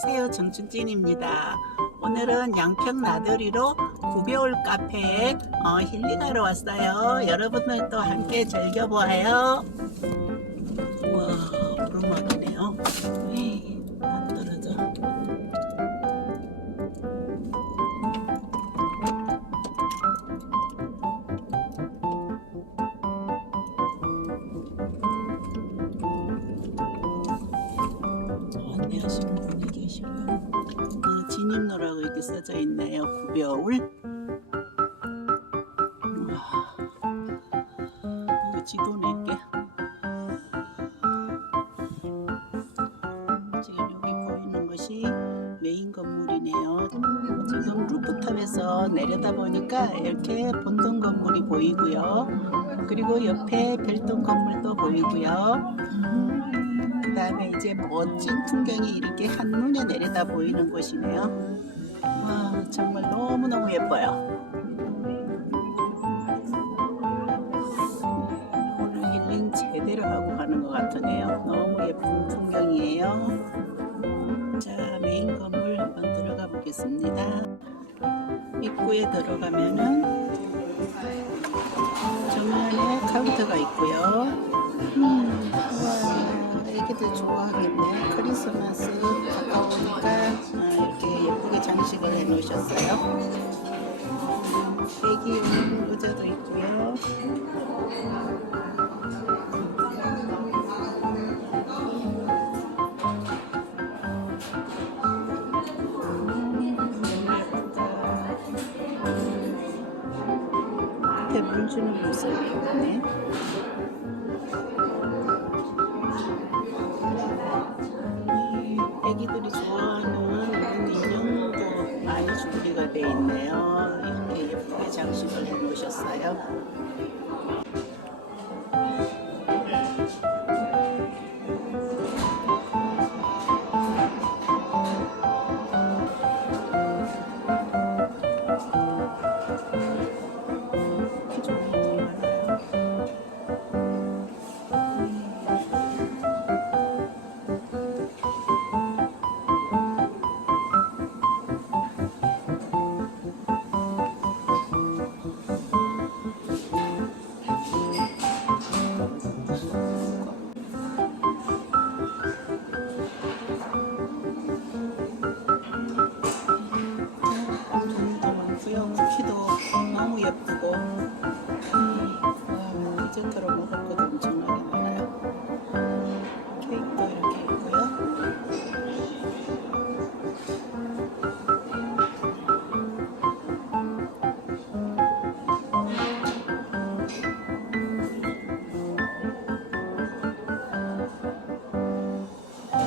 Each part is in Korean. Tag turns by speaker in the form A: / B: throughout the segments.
A: 안녕하세요. 정춘진입니다. 오늘은 양평 나들이로 구벼울 카페에 어, 힐링하러 왔어요. 여러분들도 함께 즐겨보아요. 우와 오르막이네요 이렇게 써져 있네요. 구벼울. 이거 지도 낼게. 지금 여기 보이는 것이 메인 건물이네요. 지금 루프탑에서 내려다 보니까 이렇게 본동 건물이 보이고요. 그리고 옆에 별동 건물도 보이고요. 그 다음에 이제 멋진 풍경이 이렇게 한눈에 내려다 보이는 곳이네요. 와, 정말 너무너무 예뻐요. 힐링 제대로 하고 가는 것 같으네요. 너무 예쁜 풍경이에요. 자, 메인 건물 한번 들어가 보겠습니다. 입구에 들어가면은 정면에 카운터가 있고요. 음, 와, 애기들 좋아하겠네. 크리스마스 장식을 해 놓으셨어요. 애기 의자도 있고요. 물 주는 모습이 있네. 있네요. 이렇게 예쁘게 장식을 해 놓으셨어요.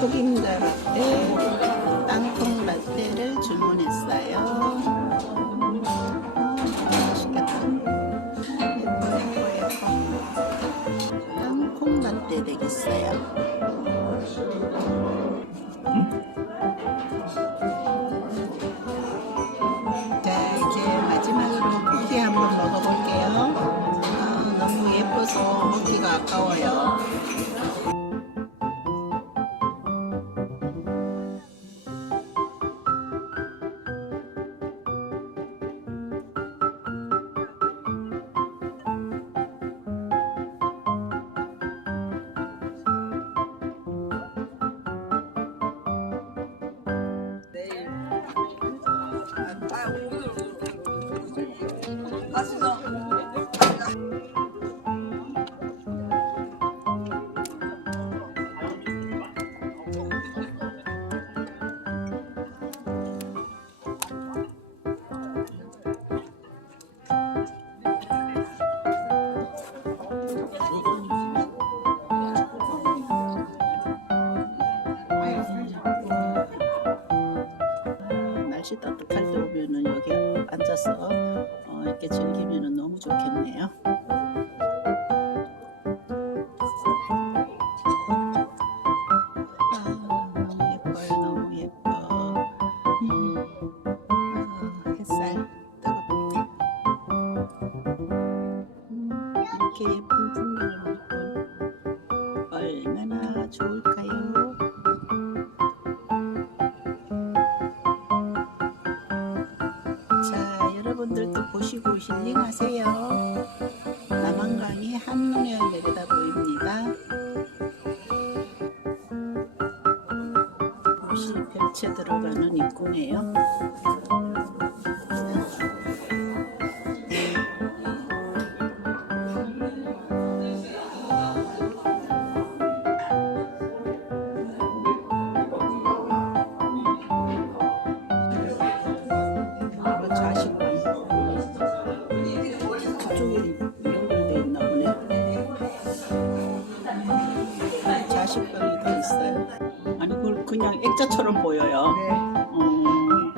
A: 흑임 라떼, 땅콩 라떼를 주문했어요. 음, 맛있겠다. 땅콩 라떼 되겠어요. 자, 이제 마지막으로 쿠키 한번 먹어볼게요. 아, 너무 예뻐서 먹기가 아까워요. 날씨 따뜻할 때 오면은 여기 앉아서 어, 이렇게 즐기면은 너무 좋겠네요. 아. 음, 아. 음, 이렇게 예쁜 풍경을 얼마나 좋을까요? 힐링하세요. 남한강이 한눈에 내려다 보입니다. 옷이 벽체 들어가는 입구네요. 그냥 액자처럼 보여요. 음,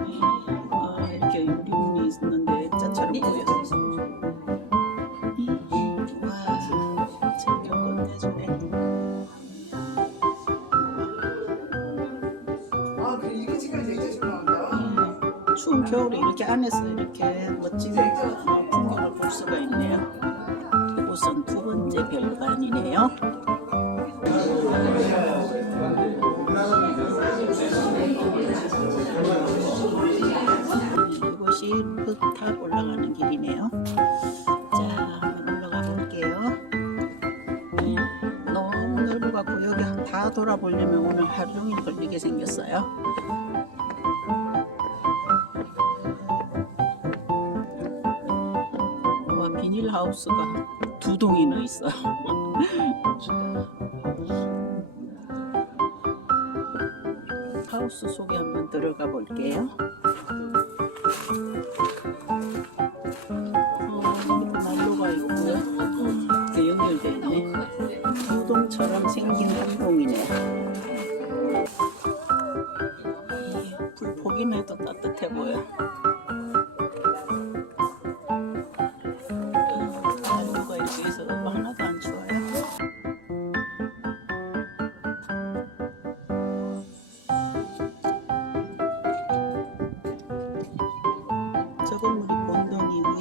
A: 아, 이렇게 유리문이 있는데 액자처럼 보여. 와, 건네주네.
B: 아, 되게 중요한다.
A: 추운 겨울에 이렇게 안에서 이렇게 멋진 어, 풍경을 볼 수가 있네요. 이곳은 두 번째 별관이네요. 이곳이 루프탑 올라가는 길이네요. 자, 올라가 볼게요. 네, 너무 넓어 갖고 여기 다 돌아보려면 오늘 하루 종일 걸리게 생겼어요. 와 비닐하우스가 두 동이나 있어요. 하우스 속에 한번 들어가 볼게요.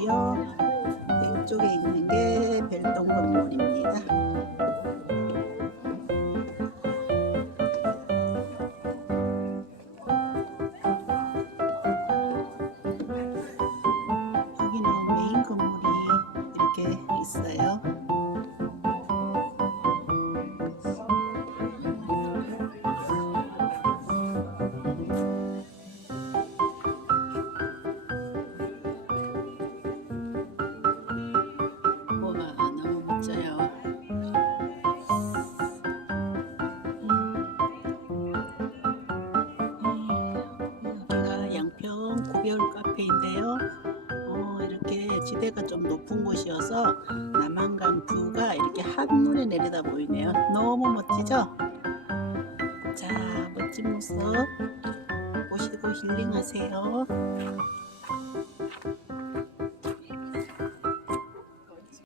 A: 본동이고요. 이쪽에 있는 게 별동 건물입니다. 좀 높은 곳이어서 남한강 뷰가 이렇게 한눈에 내려다 보이네요. 너무 멋지죠? 자, 멋진 모습 보시고 힐링하세요.